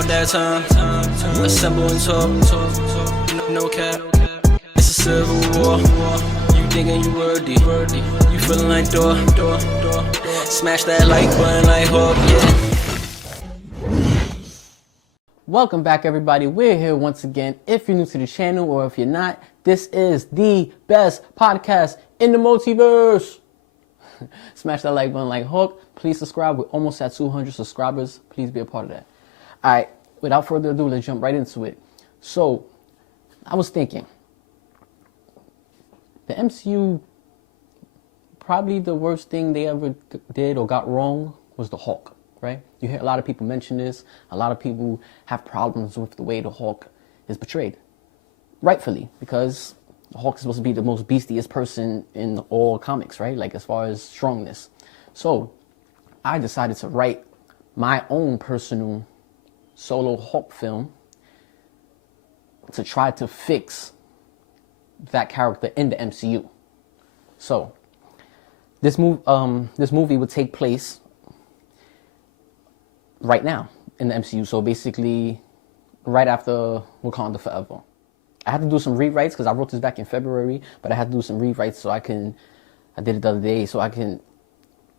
about that time. Assemble and talk. No cap. It's a civil war. You thinking you worthy? You feeling like Dora? Smash that like button like Hawk, yeah. Welcome back, everybody. We're here once again. If you're new to the channel or if you're not, this is the best podcast in the multiverse. Smash that like button like Hawk. Please subscribe. We're almost at 200 subscribers. Please be a part of that. All right, without further ado, let's jump right into it. So, I was thinking, the MCU, probably the worst thing they ever did or got wrong was the Hulk, right? You hear a lot of people mention this. A lot of people have problems with the way the Hulk is portrayed. Rightfully, because the Hulk is supposed to be the most beastiest person in all comics, right? Like, as far as strongness. So, I decided to write my own personal solo Hulk film to try to fix that character in the MCU. So, this movie would take place right now in the MCU. So basically, right after Wakanda Forever. I had to do some rewrites because I wrote this back in February, but I had to do some rewrites so I did it the other day, so I can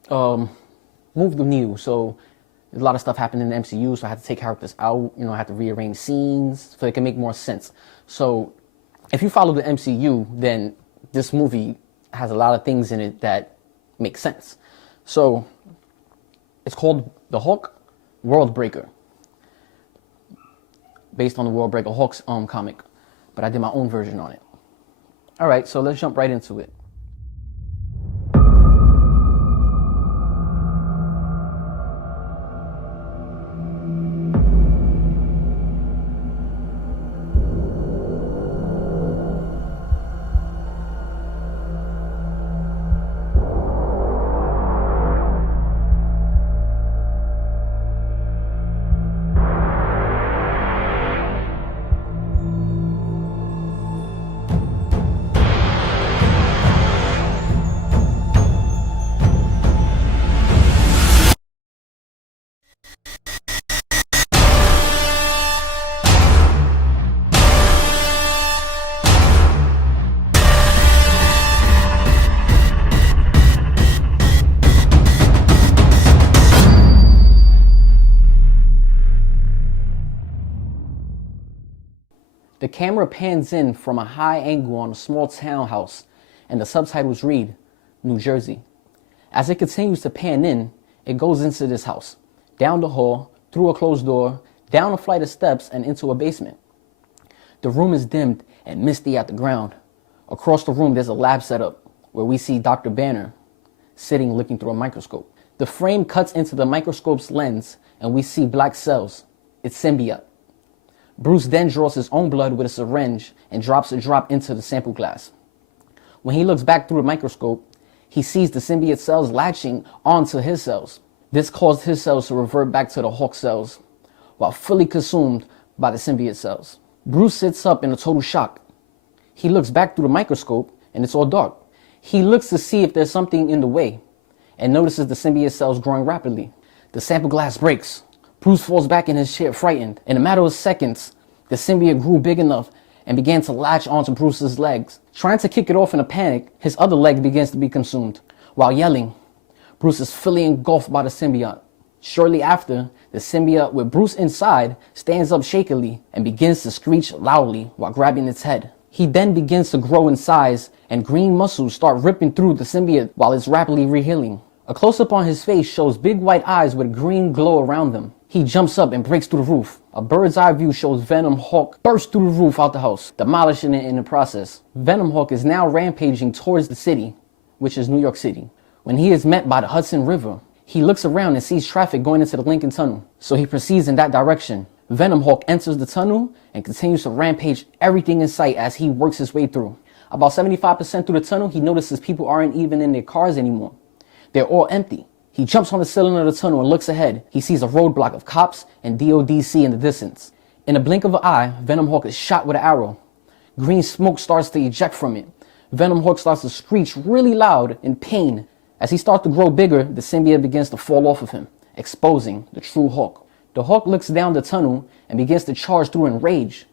move the needle. So a lot of stuff happened in the MCU, so I had to take characters out. You know, I had to rearrange scenes so it can make more sense. So if you follow the MCU, then this movie has a lot of things in it that make sense. So it's called The Hulk World Breaker, based on the World Breaker Hulk's comic, but I did my own version on it. All right, so let's jump right into it. The camera pans in from a high angle on a small townhouse, and the subtitles read, New Jersey. As it continues to pan in, it goes into this house, down the hall, through a closed door, down a flight of steps, and into a basement. The room is dimmed and misty at the ground. Across the room, there's a lab setup where we see Dr. Banner sitting looking through a microscope. The frame cuts into the microscope's lens, and we see black cells. It's symbiote. Bruce then draws his own blood with a syringe and drops a drop into the sample glass. When he looks back through the microscope, he sees the symbiote cells latching onto his cells. This caused his cells to revert back to the Hulk cells, while fully consumed by the symbiote cells. Bruce sits up in a total shock. He looks back through the microscope, and it's all dark. He looks to see if there's something in the way, and notices the symbiote cells growing rapidly. The sample glass breaks. Bruce falls back in his chair, frightened. In a matter of seconds, the symbiote grew big enough and began to latch onto Bruce's legs. Trying to kick it off in a panic, his other leg begins to be consumed. While yelling, Bruce is fully engulfed by the symbiote. Shortly after, the symbiote with Bruce inside stands up shakily and begins to screech loudly while grabbing its head. He then begins to grow in size, and green muscles start ripping through the symbiote while it's rapidly rehealing. A close-up on his face shows big white eyes with a green glow around them. He jumps up and breaks through the roof. A bird's eye view shows Venom Hulk burst through the roof out the house, demolishing it in the process. Venom Hulk is now rampaging towards the city, which is New York City. When he is met by the Hudson River, he looks around and sees traffic going into the Lincoln Tunnel, so he proceeds in that direction. Venom Hulk enters the tunnel and continues to rampage everything in sight as he works his way through. About 75% through the tunnel, he notices people aren't even in their cars anymore. They're all empty. He jumps on the ceiling of the tunnel and looks ahead. He sees a roadblock of cops and DODC in the distance. In a blink of an eye, Venom Hulk is shot with an arrow. Green smoke starts to eject from it. Venom Hulk starts to screech really loud in pain. As he starts to grow bigger, the symbiote begins to fall off of him, exposing the true Hulk. The Hulk looks down the tunnel and begins to charge through in rage.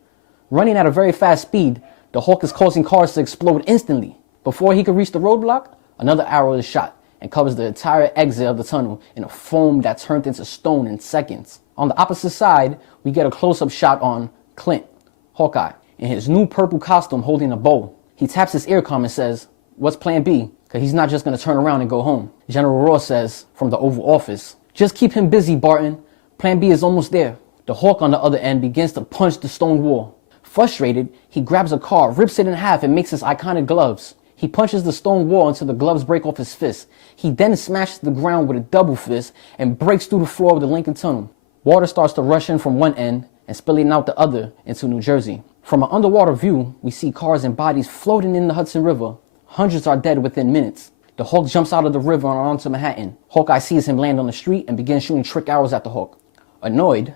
Running at a very fast speed, the Hulk is causing cars to explode instantly. Before he can reach the roadblock, another arrow is shot and covers the entire exit of the tunnel in a foam that turned into stone in seconds. On the opposite side, we get a close-up shot on Clint, Hawkeye, in his new purple costume holding a bow. He taps his earcom and says, "What's plan B?" Because he's not just going to turn around and go home. General Ross says from the Oval Office, "Just keep him busy, Barton. Plan B is almost there." The Hulk on the other end begins to punch the stone wall. Frustrated, he grabs a car, rips it in half, and makes his iconic gloves. He punches the stone wall until the gloves break off his fist. He then smashes the ground with a double fist and breaks through the floor of the Lincoln Tunnel. Water starts to rush in from one end and spilling out the other into New Jersey. From an underwater view, we see cars and bodies floating in the Hudson River. Hundreds are dead within minutes. The Hulk jumps out of the river and onto Manhattan. Hawkeye sees him land on the street and begins shooting trick arrows at the Hulk. Annoyed,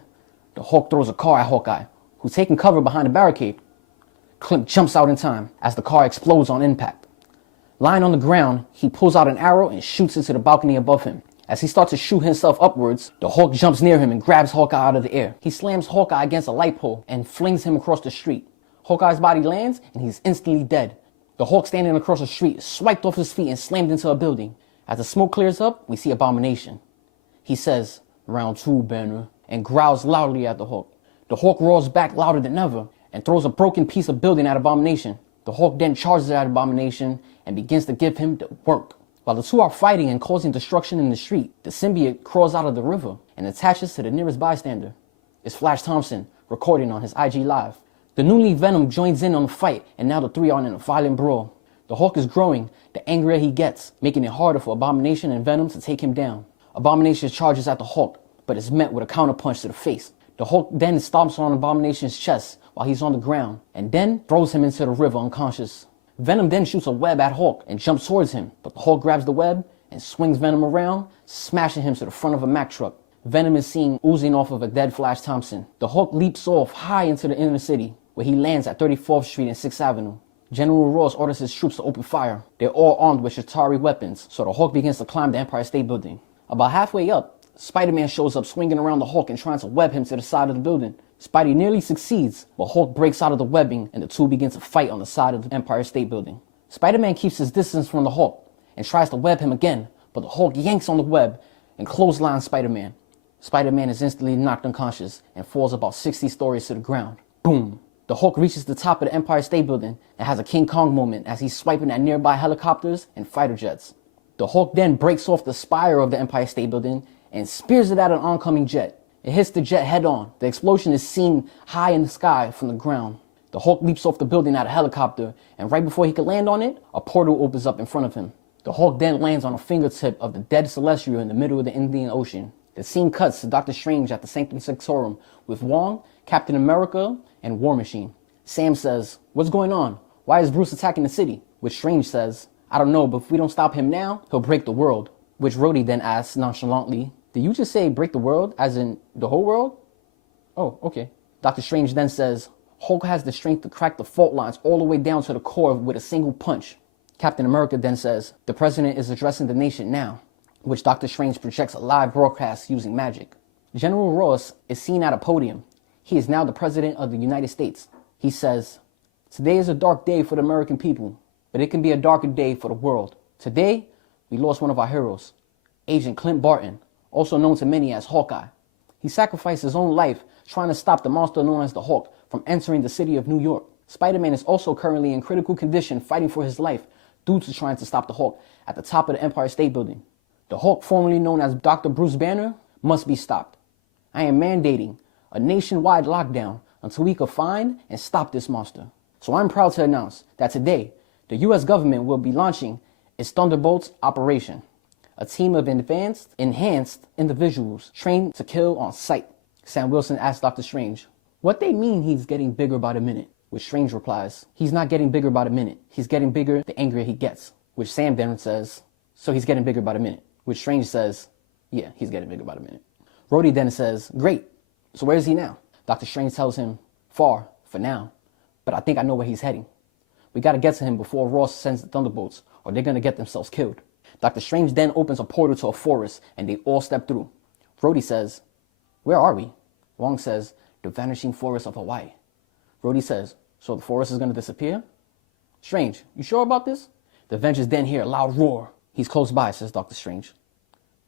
the Hulk throws a car at Hawkeye, who's taking cover behind a barricade. Clint jumps out in time as the car explodes on impact. Lying on the ground, he pulls out an arrow and shoots into the balcony above him. As he starts to shoot himself upwards, the Hulk jumps near him and grabs Hawkeye out of the air. He slams Hawkeye against a light pole and flings him across the street. Hawkeye's body lands and he's instantly dead. The Hulk standing across the street is swiped off his feet and slammed into a building. As the smoke clears up, we see Abomination. He says, "Round two, Banner," and growls loudly at the Hulk. The Hulk roars back louder than ever and throws a broken piece of building at Abomination. The Hulk then charges at Abomination and begins to give him the work. While the two are fighting and causing destruction in the street, the symbiote crawls out of the river and attaches to the nearest bystander. It's Flash Thompson, recording on his IG Live. The newly Venom joins in on the fight, and now the three are in a violent brawl. The Hulk is growing, the angrier he gets, making it harder for Abomination and Venom to take him down. Abomination charges at the Hulk, but is met with a counterpunch to the face. The Hulk then stomps on Abomination's chest while he's on the ground, and then throws him into the river unconscious. Venom then shoots a web at Hulk and jumps towards him, but the Hulk grabs the web and swings Venom around, smashing him to the front of a Mack truck. Venom is seen oozing off of a dead Flash Thompson. The Hulk leaps off high into the inner city, where he lands at 34th Street and 6th Avenue. General Ross orders his troops to open fire. They're all armed with Shatari weapons, so the Hulk begins to climb the Empire State Building. About halfway up, Spider-Man shows up swinging around the Hulk and trying to web him to the side of the building. Spidey nearly succeeds, but Hulk breaks out of the webbing and the two begin to fight on the side of the Empire State Building. Spider-Man keeps his distance from the Hulk and tries to web him again, but the Hulk yanks on the web and clotheslines Spider-Man. Spider-Man is instantly knocked unconscious and falls about 60 stories to the ground. Boom! The Hulk reaches the top of the Empire State Building and has a King Kong moment as he's swiping at nearby helicopters and fighter jets. The Hulk then breaks off the spire of the Empire State Building and spears it at an oncoming jet. It hits the jet head on. The explosion is seen high in the sky from the ground. The Hulk leaps off the building at a helicopter, and right before he can land on it, a portal opens up in front of him. The Hulk then lands on a fingertip of the dead Celestial in the middle of the Indian Ocean. The scene cuts to Doctor Strange at the Sanctum Sanctorum with Wong, Captain America, and War Machine. Sam says, "What's going on? Why is Bruce attacking the city?" Which Strange says, "I don't know, but if we don't stop him now, he'll break the world." Which Rhodey then asks nonchalantly, "Did you just say break the world, as in the whole world?" "Oh, okay." Doctor Strange then says, "Hulk has the strength to crack the fault lines all the way down to the core with a single punch." Captain America then says, "The president is addressing the nation now," which Doctor Strange projects a live broadcast using magic. General Ross is seen at a podium. He is now the president of the United States. He says, "Today is a dark day for the American people, but it can be a darker day for the world. Today, we lost one of our heroes, Agent Clint Barton, also known to many as Hawkeye. He sacrificed his own life trying to stop the monster known as the Hulk from entering the city of New York. Spider-Man is also currently in critical condition fighting for his life due to trying to stop the Hulk at the top of the Empire State Building. The Hulk, formerly known as Dr. Bruce Banner, must be stopped. I am mandating a nationwide lockdown until we can find and stop this monster. So I'm proud to announce that today, the U.S. government will be launching its Thunderbolts operation, a team of enhanced individuals trained to kill on sight." Sam Wilson asked Doctor Strange, "What they mean he's getting bigger by the minute?" Which Strange replies, "He's not getting bigger by the minute. He's getting bigger the angrier he gets." Which Sam then says, "So he's getting bigger by the minute." Which Strange says, "Yeah, he's getting bigger by the minute." Rhodey then says, "Great. So where is he now?" Doctor Strange tells him, "Far, for now. But I think I know where he's heading. We gotta get to him before Ross sends the Thunderbolts, or they're gonna get themselves killed." Doctor Strange then opens a portal to a forest, and they all step through. Rhodey says, Where are we? Wong says, the vanishing forest of Hawaii. Rhodey says, so the forest is going to disappear? Strange, you sure about this? The Avengers then hear a loud roar. He's close by, says Dr. Strange.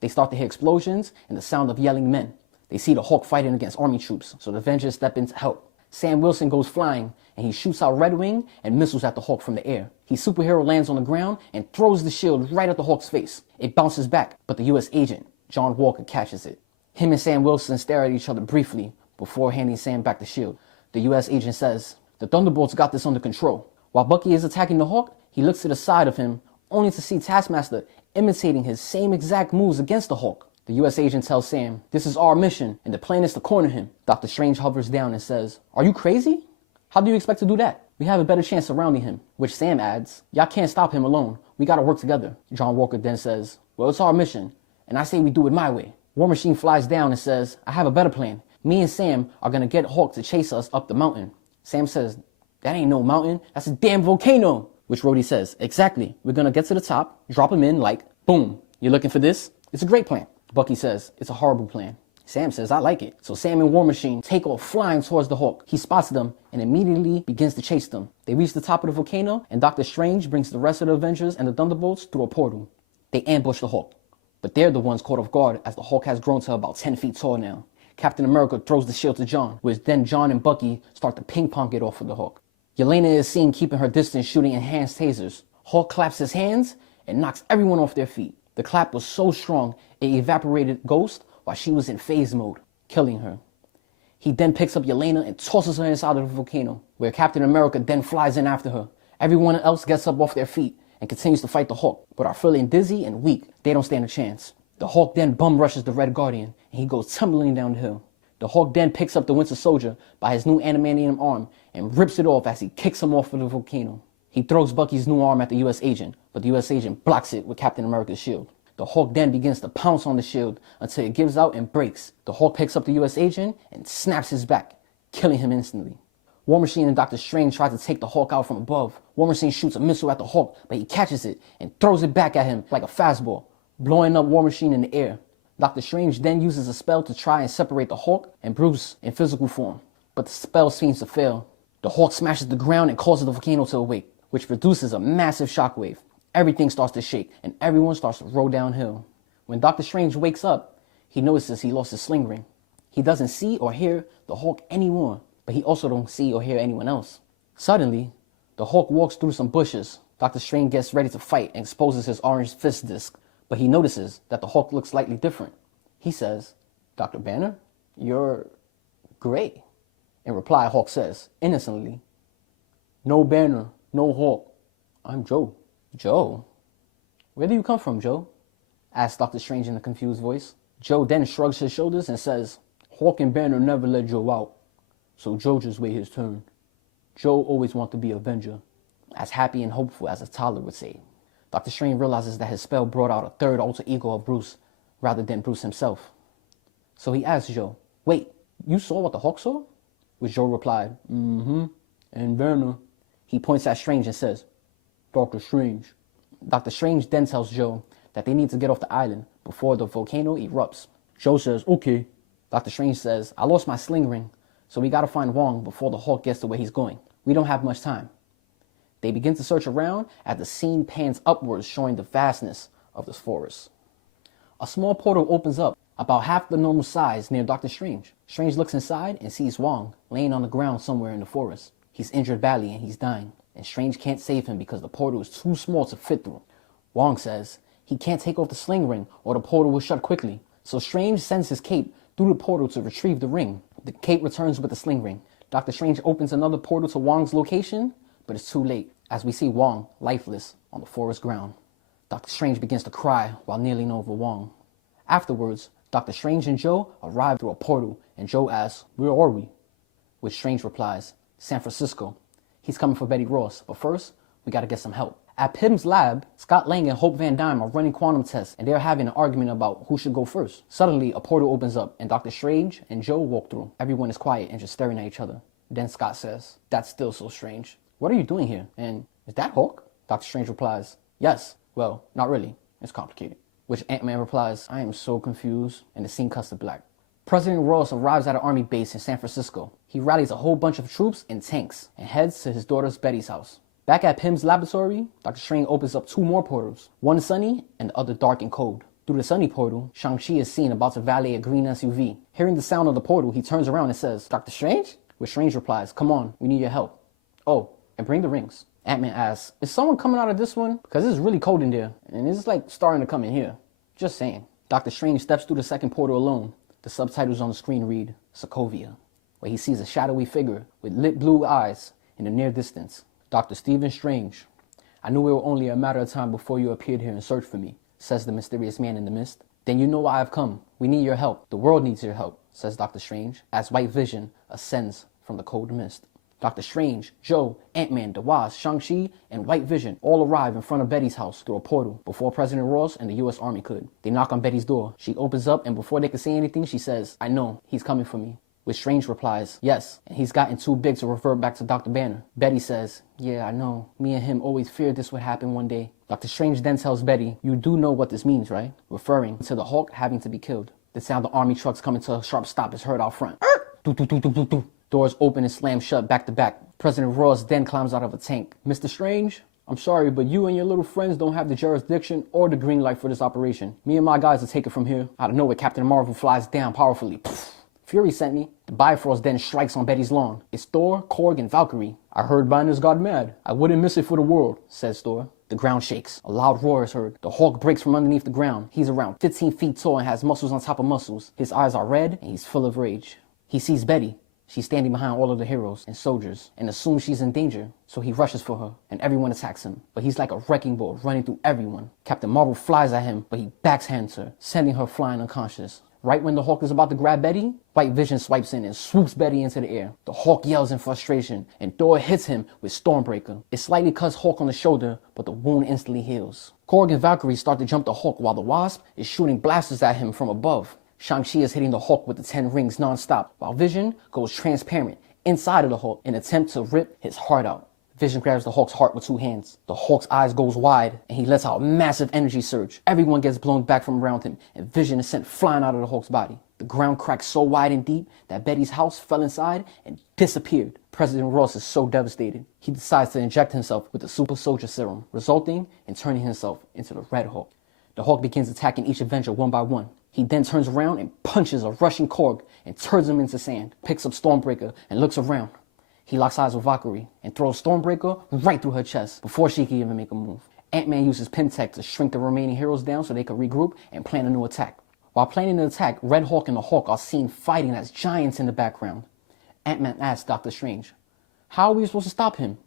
They start to hear explosions and the sound of yelling men. They see the Hulk fighting against army troops, so the Avengers step in to help. Sam Wilson goes flying, and he shoots out Red Wing and missiles at the Hulk from the air. His superhero lands on the ground and throws the shield right at the Hulk's face. It bounces back, but the U.S. agent, John Walker, catches it. Him and Sam Wilson stare at each other briefly before handing Sam back the shield. The U.S. agent says, the Thunderbolts got this under control. While Bucky is attacking the Hulk, he looks to the side of him, only to see Taskmaster imitating his same exact moves against the Hulk. The U.S. agent tells Sam, this is our mission, and the plan is to corner him. Dr. Strange hovers down and says, are you crazy? How do you expect to do that? We have a better chance surrounding him. Which Sam adds, y'all can't stop him alone. We gotta work together. John Walker then says, well, it's our mission, and I say we do it my way. War Machine flies down and says, I have a better plan. Me and Sam are gonna get Hulk to chase us up the mountain. Sam says, that ain't no mountain, that's a damn volcano. Which Rhodey says, exactly. We're gonna get to the top, drop him in like, boom. You looking for this? It's a great plan. Bucky says, it's a horrible plan. Sam says, I like it. So Sam and War Machine take off flying towards the Hulk. He spots them and immediately begins to chase them. They reach the top of the volcano and Dr. Strange brings the rest of the Avengers and the Thunderbolts through a portal. They ambush the Hulk. But they're the ones caught off guard as the Hulk has grown to about 10 feet tall now. Captain America throws the shield to John, which then John and Bucky start to ping-pong it off of the Hulk. Yelena is seen keeping her distance shooting enhanced tasers. Hulk claps his hands and knocks everyone off their feet. The clap was so strong, it evaporated Ghost while she was in phase mode, killing her. He then picks up Yelena and tosses her inside of the volcano, where Captain America then flies in after her. Everyone else gets up off their feet and continues to fight the Hulk, but are feeling dizzy and weak. They don't stand a chance. The Hulk then bum rushes the Red Guardian, and he goes tumbling down the hill. The Hulk then picks up the Winter Soldier by his new adamantium arm and rips it off as he kicks him off of the volcano. He throws Bucky's new arm at the U.S. agent, but the U.S. agent blocks it with Captain America's shield. The Hulk then begins to pounce on the shield until it gives out and breaks. The Hulk picks up the U.S. agent and snaps his back, killing him instantly. War Machine and Dr. Strange try to take the Hulk out from above. War Machine shoots a missile at the Hulk, but he catches it and throws it back at him like a fastball, blowing up War Machine in the air. Dr. Strange then uses a spell to try and separate the Hulk and Bruce in physical form, but the spell seems to fail. The Hulk smashes the ground and causes the volcano to awake, which produces a massive shockwave. Everything starts to shake, and everyone starts to roll downhill. When Dr. Strange wakes up, he notices he lost his sling ring. He doesn't see or hear the Hulk anymore, but he also don't see or hear anyone else. Suddenly, the Hulk walks through some bushes. Dr. Strange gets ready to fight and exposes his orange fist disc, but he notices that the Hulk looks slightly different. He says, Dr. Banner, you're gray. In reply, Hulk says, innocently, no Banner, no Hulk, I'm Joe. Joe? Where do you come from, Joe? Asks Dr. Strange in a confused voice. Joe then shrugs his shoulders and says, Hulk and Banner never let Joe out, so Joe just wait his turn. Joe always wanted to be Avenger, as happy and hopeful as a toddler would say. Dr. Strange realizes that his spell brought out a third alter ego of Bruce, rather than Bruce himself. So he asks Joe, wait, you saw what the Hulk saw? Which Joe replied, and Banner. He points at Strange and says, Dr. Strange. Dr. Strange then tells Joe that they need to get off the island before the volcano erupts. Joe says, okay. Dr. Strange says, I lost my sling ring, so we gotta find Wong before the Hulk gets to where he's going. We don't have much time. They begin to search around as the scene pans upwards, showing the vastness of this forest. A small portal opens up, about half the normal size, near Dr. Strange. Strange looks inside and sees Wong laying on the ground somewhere in the forest. He's injured badly and he's dying, and Strange can't save him because the portal is too small to fit through. Wong says he can't take off the sling ring or the portal will shut quickly, so Strange sends his cape through the portal to retrieve the ring. The cape returns with the sling ring. Dr. Strange opens another portal to Wong's location, but it's too late, as we see Wong lifeless on the forest ground. Dr. Strange begins to cry while kneeling over Wong. Afterwards, Dr. Strange and Joe arrive through a portal, and Joe asks, where are we? Which Strange replies, San Francisco. He's coming for Betty Ross, but first, we gotta get some help. At Pym's lab, Scott Lang and Hope Van Dyne are running quantum tests, and they're having an argument about who should go first. Suddenly, a portal opens up, and Dr. Strange and Joe walk through. Everyone is quiet and just staring at each other. Then Scott says, that's still so strange. What are you doing here? And is that Hulk? Dr. Strange replies, yes. Well, not really. It's complicated. Which Ant-Man replies, I am so confused, and the scene cuts to black. President Ross arrives at an army base in San Francisco. He rallies a whole bunch of troops and tanks and heads to his daughter Betty's house. Back at Pym's laboratory, Dr. Strange opens up 2 more portals, one sunny and the other dark and cold. Through the sunny portal, Shang-Chi is seen about to valet a green SUV. Hearing the sound of the portal, he turns around and says, "Dr. Strange?" Which Strange replies, "Come on, we need your help. Oh, and bring the rings." Ant-Man asks, "Is someone coming out of this one? Because it's really cold in there, and it's like starting to come in here." Just saying. Dr. Strange steps through the second portal alone. The subtitles on the screen read, Sokovia, where he sees a shadowy figure with lit blue eyes in the near distance. "Dr. Stephen Strange, I knew it were only a matter of time before you appeared here and searched for me," says the mysterious man in the mist. "Then you know why I've come. We need your help. The world needs your help," says Dr. Strange, as White Vision ascends from the cold mist. Dr. Strange, Joe, Ant-Man, the Wasp, Shang-Chi, and White Vision all arrive in front of Betty's house through a portal before President Ross and the U.S. Army could. They knock on Betty's door. She opens up, and before they can say anything, she says, "I know, he's coming for me." Which Strange replies, "Yes, and he's gotten too big to revert back to Dr. Banner." Betty says, "Yeah, I know. Me and him always feared this would happen one day." Dr. Strange then tells Betty, "You do know what this means, right?" Referring to the Hulk having to be killed. The sound of army trucks coming to a sharp stop is heard out front. Doors open and slam shut back to back. President Ross then climbs out of a tank. "Mr. Strange, I'm sorry, but you and your little friends don't have the jurisdiction or the green light for this operation. Me and my guys will take it from here." Out of nowhere, Captain Marvel flies down powerfully. "Fury sent me." The Bifrost then strikes on Betty's lawn. It's Thor, Korg, and Valkyrie. "I heard Banner's got mad. I wouldn't miss it for the world," says Thor. The ground shakes. A loud roar is heard. The Hulk breaks from underneath the ground. He's around 15 feet tall and has muscles on top of muscles. His eyes are red and he's full of rage. He sees Betty. She's standing behind all of the heroes and soldiers and assumes she's in danger, so he rushes for her and everyone attacks him. But he's like a wrecking ball running through everyone. Captain Marvel flies at him, but he backhands her, sending her flying unconscious. Right when the Hulk is about to grab Betty, White Vision swipes in and swoops Betty into the air. The Hulk yells in frustration, and Thor hits him with Stormbreaker. It slightly cuts Hulk on the shoulder, but the wound instantly heals. Korg and Valkyrie start to jump the Hulk while the Wasp is shooting blasters at him from above. Shang-Chi is hitting the Hulk with the 10 rings non-stop, while Vision goes transparent inside of the Hulk in an attempt to rip his heart out. Vision grabs the Hulk's heart with 2 hands. The Hulk's eyes goes wide, and he lets out a massive energy surge. Everyone gets blown back from around him, and Vision is sent flying out of the Hulk's body. The ground cracks so wide and deep that Betty's house fell inside and disappeared. President Ross is so devastated, he decides to inject himself with the super soldier serum, resulting in turning himself into the Red Hulk. The Hulk begins attacking each Avenger one by one. He then turns around and punches a rushing Korg and turns him into sand, picks up Stormbreaker and looks around. He locks eyes with Valkyrie and throws Stormbreaker right through her chest before she can even make a move. Ant-Man uses Pym-Tech to shrink the remaining heroes down so they can regroup and plan a new attack. While planning the attack, Red Hulk and the Hulk are seen fighting as giants in the background. Ant-Man asks Dr. Strange, "How are we supposed to stop him?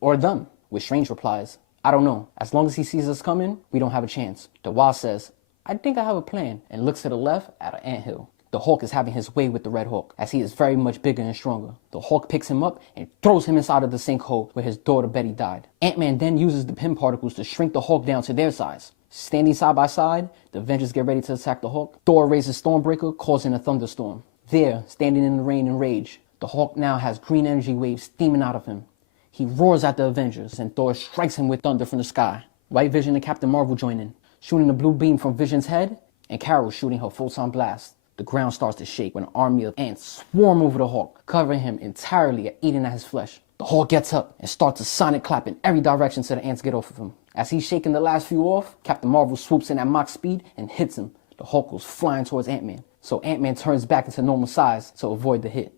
Or them?" Which Strange replies, "I don't know. As long as he sees us coming, we don't have a chance." The Wasp says, "I think I have a plan," and looks to the left at an anthill. The Hulk is having his way with the Red Hulk, as he is very much bigger and stronger. The Hulk picks him up and throws him inside of the sinkhole where his daughter Betty died. Ant-Man then uses the Pym particles to shrink the Hulk down to their size. Standing side by side, the Avengers get ready to attack the Hulk. Thor raises Stormbreaker, causing a thunderstorm. There, standing in the rain and rage, the Hulk now has green energy waves steaming out of him. He roars at the Avengers, and Thor strikes him with thunder from the sky. White Vision and Captain Marvel join in, shooting a blue beam from Vision's head, and Carol shooting her photon blast. The ground starts to shake when an army of ants swarm over the Hulk, covering him entirely and eating at his flesh. The Hulk gets up and starts to sonic clap in every direction so the ants get off of him. As he's shaking the last few off, Captain Marvel swoops in at Mach speed and hits him. The Hulk goes flying towards Ant-Man, so Ant-Man turns back into normal size to avoid the hit.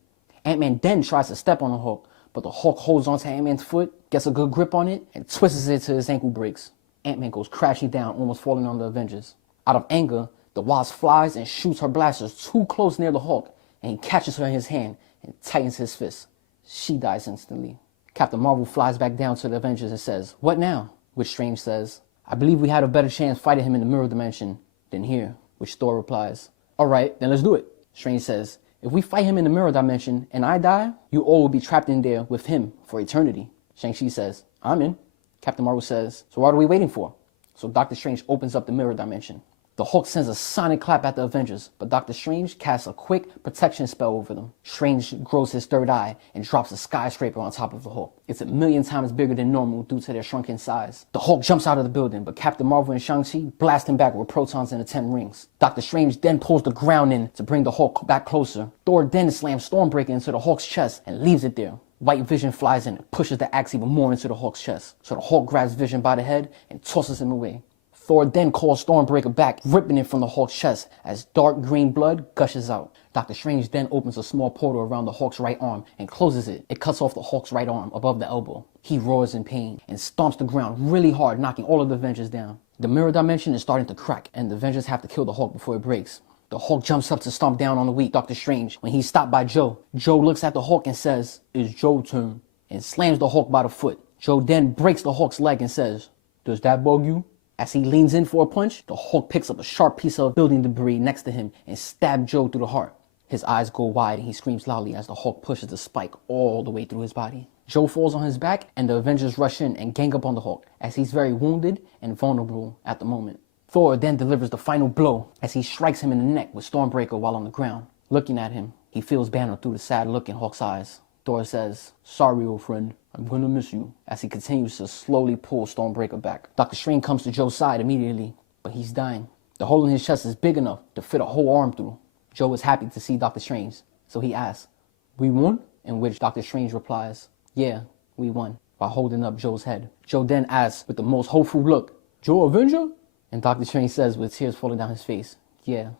Ant-Man then tries to step on the Hulk, but the Hulk holds onto Ant-Man's foot, gets a good grip on it, and twists it till his ankle breaks. Ant-Man goes crashing down, almost falling on the Avengers. Out of anger, the Wasp flies and shoots her blasters too close near the Hulk, and he catches her in his hand and tightens his fist. She dies instantly. Captain Marvel flies back down to the Avengers and says, "What now?" Which Strange says, "I believe we had a better chance fighting him in the mirror dimension than here." Which Thor replies, "Alright, then let's do it." Strange says, "If we fight him in the mirror dimension and I die, you all will be trapped in there with him for eternity." Shang-Chi says, "I'm in." Captain Marvel says, "So what are we waiting for?" So Dr. Strange opens up the mirror dimension. The Hulk sends a sonic clap at the Avengers, but Doctor Strange casts a quick protection spell over them. Strange grows his third eye and drops a skyscraper on top of the Hulk. It's a million times bigger than normal due to their shrunken size. The Hulk jumps out of the building, but Captain Marvel and Shang-Chi blast him back with protons and the 10 rings. Doctor Strange then pulls the ground in to bring the Hulk back closer. Thor then slams Stormbreaker into the Hulk's chest and leaves it there. White Vision flies in and pushes the axe even more into the Hulk's chest. So the Hulk grabs Vision by the head and tosses him away. Thor then calls Stormbreaker back, ripping it from the Hulk's chest as dark green blood gushes out. Doctor Strange then opens a small portal around the Hulk's right arm and closes it. It cuts off the Hulk's right arm above the elbow. He roars in pain and stomps the ground really hard, knocking all of the Avengers down. The mirror dimension is starting to crack, and the Avengers have to kill the Hulk before it breaks. The Hulk jumps up to stomp down on the weak Doctor Strange. When he's stopped by Joe, Joe looks at the Hulk and says, "It's Joe's turn," and slams the Hulk by the foot. Joe then breaks the Hulk's leg and says, "Does that bug you?" As he leans in for a punch, the Hulk picks up a sharp piece of building debris next to him and stabs Joe through the heart. His eyes go wide and he screams loudly as the Hulk pushes the spike all the way through his body. Joe falls on his back and the Avengers rush in and gang up on the Hulk as he's very wounded and vulnerable at the moment. Thor then delivers the final blow as he strikes him in the neck with Stormbreaker while on the ground. Looking at him, he feels Banner through the sad look in Hulk's eyes. Thor says, "Sorry, old friend, I'm gonna miss you," as he continues to slowly pull Stormbreaker back. Doctor Strange comes to Joe's side immediately, but he's dying. The hole in his chest is big enough to fit a whole arm through. Joe is happy to see Doctor Strange, so he asks, "We won?" In which Doctor Strange replies, "Yeah, we won," while holding up Joe's head. Joe then asks with the most hopeful look, "Joe Avenger?" And Doctor Strange says with tears falling down his face, "Yeah,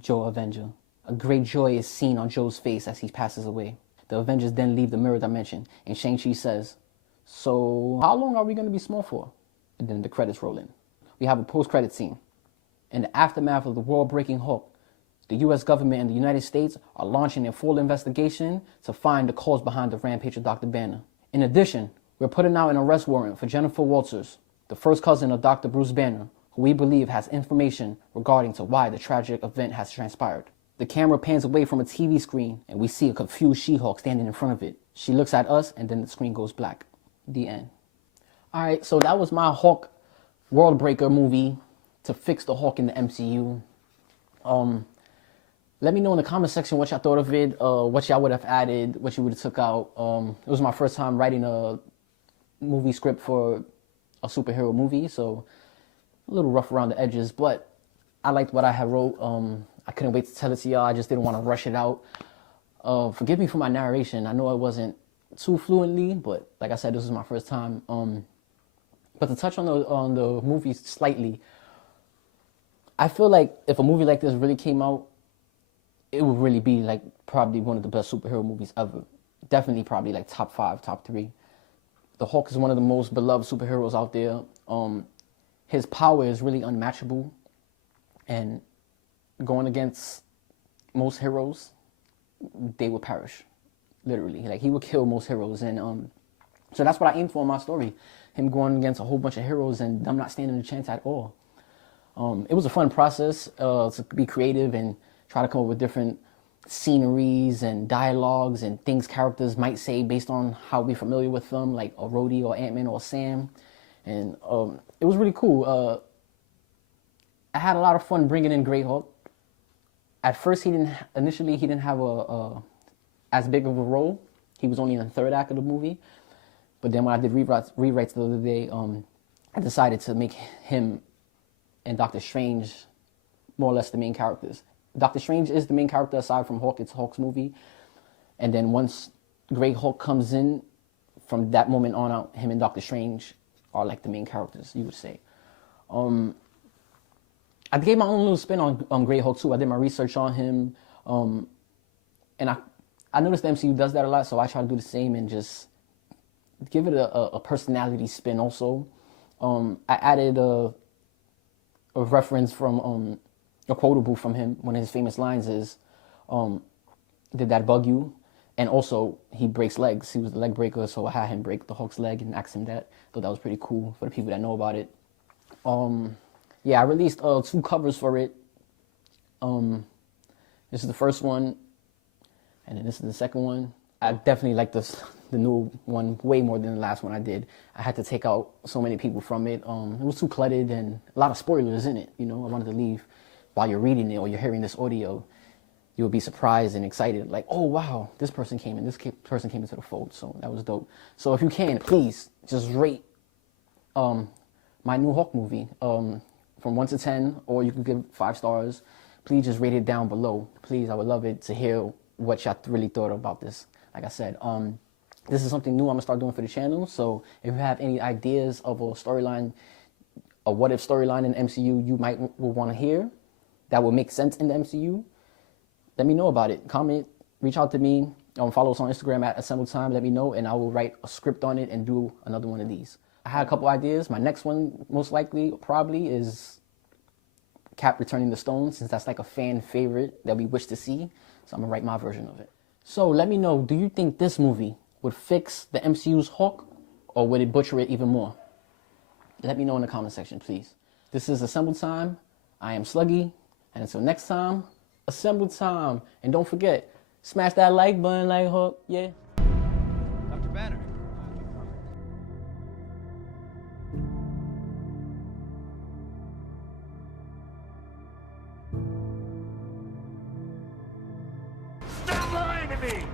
Joe Avenger." A great joy is seen on Joe's face as he passes away. The Avengers then leave the mirror dimension, and Shang-Chi says, "So, how long are we going to be small for?" And then the credits roll in. We have a post-credit scene. In the aftermath of the world-breaking Hulk, the U.S. government and the United States are launching a full investigation to find the cause behind the rampage of Dr. Banner. In addition, we're putting out an arrest warrant for Jennifer Walters, the first cousin of Dr. Bruce Banner, who we believe has information regarding to why the tragic event has transpired. The camera pans away from a TV screen, and we see a confused She-Hulk standing in front of it. She looks at us, and then the screen goes black. The end. Alright, so that was my Hulk World Breaker movie to fix the Hulk in the MCU. Let me know in the comment section what y'all thought of it, what y'all would have added, what you would have took out. It was my first time writing a movie script for a superhero movie, so a little rough around the edges, but I liked what I had wrote. I couldn't wait to tell it to y'all. I just didn't want to rush it out. Forgive me for my narration. I know it wasn't too fluently, but like I said, this was my first time. But to touch on the movie slightly, I feel like if a movie like this really came out, it would really be like probably one of the best superhero movies ever. Definitely probably like top 5, top 3. The Hulk is one of the most beloved superheroes out there. His power is really unmatchable, and going against most heroes, they will perish, literally. Like, he would kill most heroes, and so that's what I aimed for in my story. Him going against a whole bunch of heroes and them not standing a chance at all. It was a fun process to be creative and try to come up with different sceneries and dialogues and things characters might say based on how we're familiar with them, like a Rhodey or Ant-Man or Sam. And it was really cool. I had a lot of fun bringing in Grey Hulk. At first, he didn't have as big of a role. He was only in the third act of the movie. But then when I did rewrites the other day, I decided to make him and Doctor Strange more or less the main characters. Doctor Strange is the main character aside from Hulk. It's Hulk's movie. And then once Grey Hulk comes in, from that moment on out, him and Doctor Strange are like the main characters, you would say. I gave my own little spin on Grey Hulk too. I did my research on him. And I noticed the MCU does that a lot, so I try to do the same and just give it a personality spin also. I added a reference from a quotable from him. One of his famous lines is, "Did that bug you?" And also, he breaks legs. He was the leg breaker, so I had him break the Hulk's leg and ask him that. Thought that was pretty cool for the people that know about it. Yeah, I released 2 covers for it. This is the first one, and then this is the second one. I definitely like the new one way more than the last one I did. I had to take out so many people from it. It was too cluttered and a lot of spoilers in it. You know, I wanted to leave while you're reading it or you're hearing this audio. You'll be surprised and excited, like, oh wow, this person came in, person came into the fold. So that was dope. So if you can, please just rate my new Hawk movie from 1 to 10, or you can give 5 stars. Please just rate it down below. Please, I would love it to hear what y'all really thought about this. Like I said, this is something new I'm gonna start doing for the channel. So if you have any ideas of a storyline, a what if storyline in the MCU you might want to hear that would make sense in the MCU, let me know about it. Comment, reach out to me, follow us on Instagram at AssembleTime. Let me know, and I will write a script on it and do another one of these. I had a couple ideas. My next one, most likely, probably, is Cap returning the stone, since that's like a fan favorite that we wish to see. So I'm gonna write my version of it. So let me know, do you think this movie would fix the MCU's Hawk, or would it butcher it even more? Let me know in the comment section, please. This is AssembleTime. I am Sluggy, and until next time, AssembleTime. And don't forget, smash that like button like Hawk, yeah? Dr. Banner. Stop lying to me!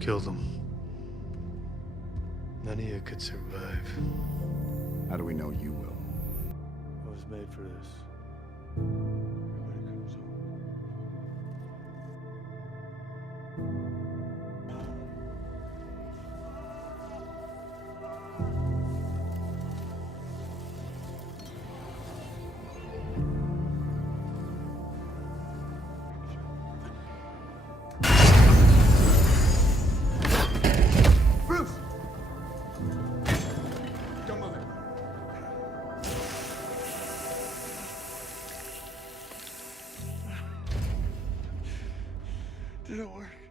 Killed him. None of you could survive. How do we know you will? I was made for this. Everybody comes home. Didn't work.